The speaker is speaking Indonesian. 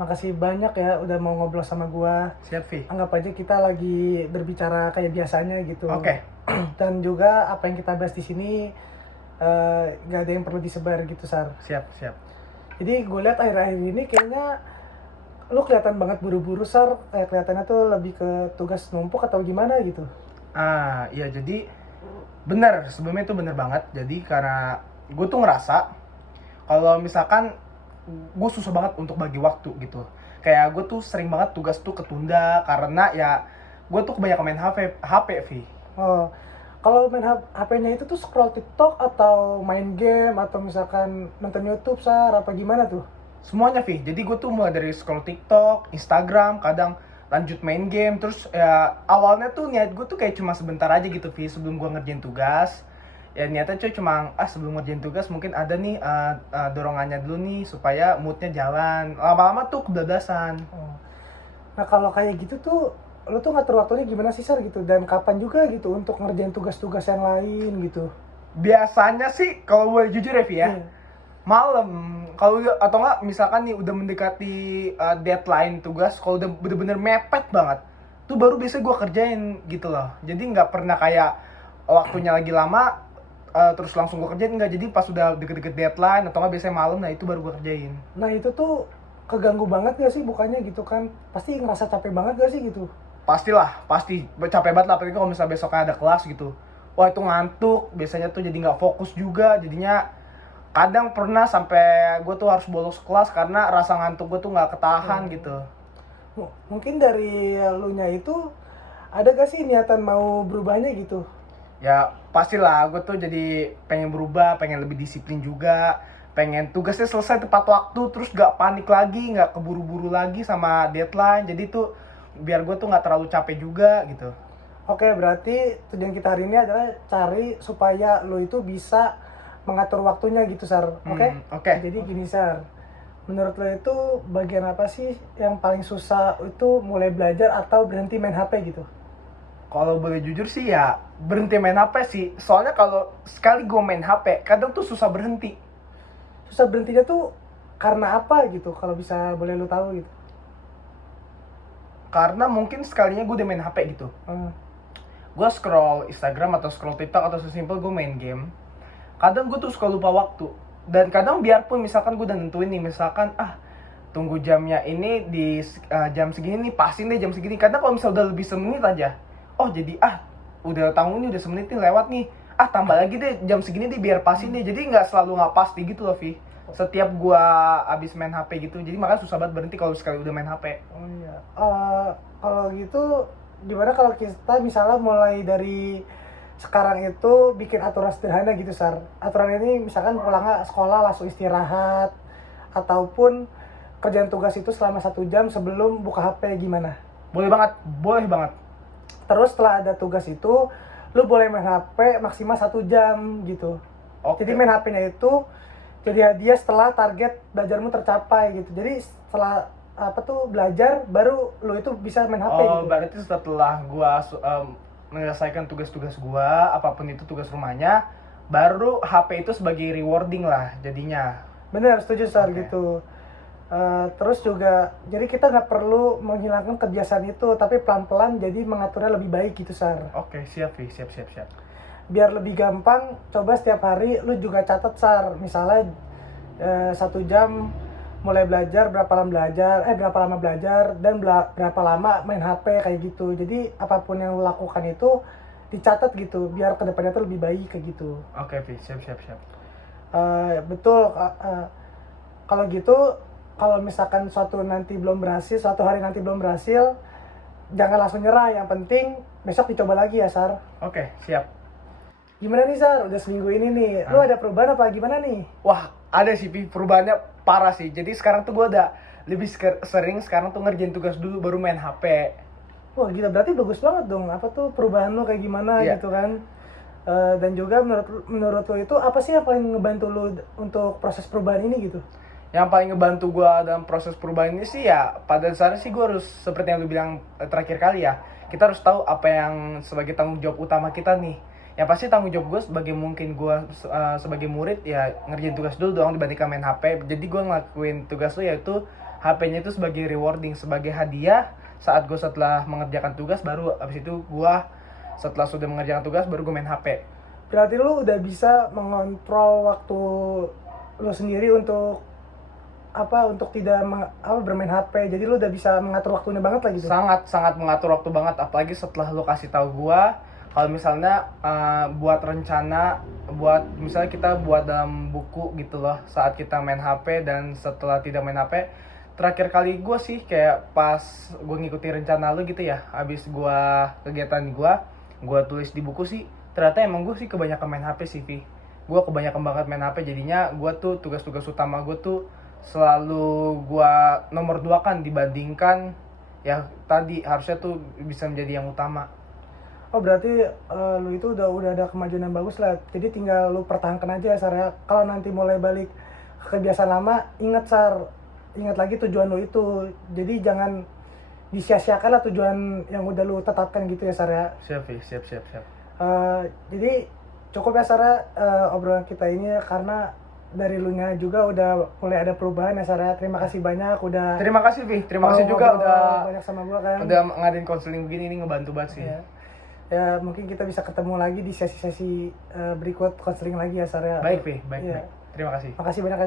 Makasih banyak ya udah mau ngobrol sama gua. Siap, Vi. Anggap aja kita lagi berbicara kayak biasanya gitu. Oke, Dan juga apa yang kita bahas di sini gak ada yang perlu disebar gitu, Sar. siap, siap. Jadi gue lihat akhir-akhir ini kayaknya lu kelihatan banget buru-buru, Sar. Kayak kelihatannya tuh lebih ke tugas numpuk atau gimana gitu. Iya, jadi bener, sebelumnya itu bener banget. Jadi karena gue tuh ngerasa kalau misalkan gue susah banget untuk bagi waktu gitu. Kayak gue tuh sering banget tugas tuh ketunda karena ya gue tuh kebanyakan main HP, Vi. Oh, kalau main HP-nya itu tuh scroll TikTok atau main game atau misalkan nonton YouTube, Sar, apa gimana tuh? Semuanya, Vi. Jadi gue tuh mulai dari scroll TikTok, Instagram, kadang lanjut main game. Terus ya awalnya tuh niat gue tuh kayak cuma sebentar aja gitu, Vi, sebelum gue ngerjain tugas. Ya niatnya cuy cuma sebelum ngerjain tugas mungkin ada nih dorongannya dulu nih supaya moodnya jalan. Lama-lama tuh kebablasan. Oh. Nah kalau kayak gitu tuh lo tuh ngatur waktunya gimana sih, Sar, gitu, dan kapan juga gitu untuk ngerjain tugas-tugas yang lain gitu? Biasanya sih kalau boleh jujur ya, Vi ya, Iya. malam. Kalau atau enggak misalkan nih udah mendekati deadline tugas, kalau udah bener-bener mepet banget, tuh baru biasa gue kerjain gitu loh. Jadi nggak pernah kayak waktunya lagi lama terus langsung gue kerjain, nggak. Jadi pas udah deket-deket deadline atau nggak biasanya malam, nah itu baru gue kerjain. Nah itu tuh keganggu banget gak sih bukannya gitu kan? Pasti ngerasa capek banget gak sih gitu? Pastilah, pasti capek banget lah, apalagi kalau misalnya besoknya ada kelas gitu. Wah itu ngantuk, biasanya tuh jadi nggak fokus juga, jadinya kadang pernah sampai gue tuh harus bolos kelas karena rasa ngantuk gue tuh nggak ketahan gitu. Mungkin dari elunya itu ada gak sih niatan mau berubahnya gitu? Ya pastilah gue tuh jadi pengen berubah, pengen lebih disiplin juga, pengen tugasnya selesai tepat waktu, terus gak panik lagi, gak keburu-buru lagi sama deadline. Jadi tuh biar gue tuh gak terlalu capek juga gitu. Oke, berarti tujuan kita hari ini adalah cari supaya lo itu bisa mengatur waktunya gitu, Sar. Oke? Oke. Jadi gini, Sar. Menurut lo itu bagian apa sih yang paling susah itu mulai belajar atau berhenti main HP gitu? Kalau boleh jujur sih ya berhenti main HP sih. Soalnya kalau sekali gue main HP, kadang tuh susah berhenti. Susah berhentinya tuh karena apa gitu? Kalau bisa boleh lo tahu gitu. Karena mungkin sekalinya gue udah main HP gitu. Hmm. Gue scroll Instagram atau scroll TikTok atau sesimpel gue main game, kadang gue tuh suka lupa waktu. Dan kadang biarpun misalkan gue udah nentuin nih, misalkan tunggu jamnya ini di jam segini nih, pasin deh jam segini. Kadang kalau misalnya udah lebih semenit aja, oh jadi udah tanggung nih udah semenit nih lewat nih, tambah lagi deh jam segini deh biar pasin deh. Jadi nggak selalu nggak pasti gitu loh, Vi, setiap gue abis main HP gitu. Jadi makanya susah banget berhenti kalau sekali udah main HP. Oh iya. Kalau gitu gimana kalau kita misalnya mulai dari sekarang itu bikin aturan sederhana gitu, Sar. Aturan ini misalkan pulangnya sekolah langsung istirahat ataupun kerjaan tugas itu selama 1 jam sebelum buka HP gimana? Boleh banget, boleh banget. Terus setelah ada tugas itu lu boleh main HP maksimal 1 jam gitu. Oke. Jadi main HP-nya itu jadi hadiah setelah target belajarmu tercapai gitu. Jadi setelah belajar baru lu itu bisa main HP Oh, gitu. berarti setelah gua menyelesaikan tugas-tugas gua, apapun itu tugas rumahnya, baru HP itu sebagai rewarding lah jadinya. Bener, setuju, Sar. Oke. Gitu. Terus juga jadi kita nggak perlu menghilangkan kebiasaan itu tapi pelan-pelan jadi mengaturnya lebih baik gitu, Sar. Oke, siap, Vi. Siap, siap, siap. Biar lebih gampang, coba setiap hari lu juga catat, Sar. Misalnya 1 jam mulai belajar, berapa lama belajar dan berapa lama main HP kayak gitu. Jadi apapun yang lu lakukan itu dicatat gitu biar kedepannya tuh lebih baik kayak gitu. Oke, Vi. Siap, siap, siap. Betul. Kalau gitu, kalau misalkan suatu hari nanti belum berhasil, jangan langsung nyerah. Yang penting besok dicoba lagi ya, Sar. Oke, siap. Gimana nih, Sar? Udah seminggu ini nih. Lu ada perubahan apa gimana nih? Wah, ada sih, Vi. Perubahannya parah sih. Jadi sekarang tuh gua udah lebih sering sekarang tuh ngerjain tugas dulu baru main HP. Wah, gila, berarti bagus banget dong. Apa tuh perubahan lu kayak gimana Iya. gitu kan? Dan juga menurut lu itu apa sih yang paling ngebantu lu untuk proses perubahan ini gitu? Yang paling ngebantu gue dalam proses perubahan ini sih ya pada dasarnya sih gue harus seperti yang lu bilang terakhir kali ya, kita harus tahu apa yang sebagai tanggung jawab utama kita nih. Ya pasti tanggung jawab gue sebagai mungkin gue sebagai murid ya ngerjain tugas dulu doang dibandingkan main HP. Jadi gue ngelakuin tugas lu yaitu HP-nya itu sebagai rewarding, sebagai hadiah saat gue setelah mengerjakan tugas, baru abis itu gue setelah sudah mengerjakan tugas baru gue main HP. Berarti lu udah bisa mengontrol waktu lu sendiri untuk untuk tidak bermain HP. Jadi lu udah bisa mengatur waktunya banget lah gitu. Sangat mengatur waktu banget, apalagi setelah lu kasih tahu gue kalau misalnya buat rencana, buat misalnya kita buat dalam buku gitu loh saat kita main HP dan setelah tidak main HP. Terakhir kali gue sih kayak pas gue ngikuti rencana lu gitu ya, habis gue kegiatan gue tulis di buku sih, ternyata emang gue sih kebanyakan main HP sih, Vi. Gue kebanyakan banget main HP, jadinya gue tuh tugas-tugas utama gue tuh selalu gue nomor 2 kan dibandingkan ya tadi harusnya tuh bisa menjadi yang utama. Oh berarti lu itu udah ada kemajuan yang bagus lah. Jadi tinggal lu pertahankan aja ya Sar ya. Kalau nanti mulai balik ke kebiasaan lama, ingat lagi tujuan lu itu. Jadi jangan disia-siakan lah tujuan yang udah lu tetapkan gitu ya Sar ya. Siap, Vi. Siap. Jadi cukup ya Sar ya, obrolan kita ini ya, karena dari lu nya juga udah mulai ada perubahan ya Sar ya. Terima kasih banyak udah. Terima kasih, Vi. Terima kasih juga udah banyak sama gua kan. udah ngadain konseling begini, ini ngebantu banget sih. Ya. Ya mungkin kita bisa ketemu lagi di sesi-sesi berikut konseling lagi ya Sar ya. Baik, Vi. Baik. Iya. Terima kasih. Makasih banyak ya.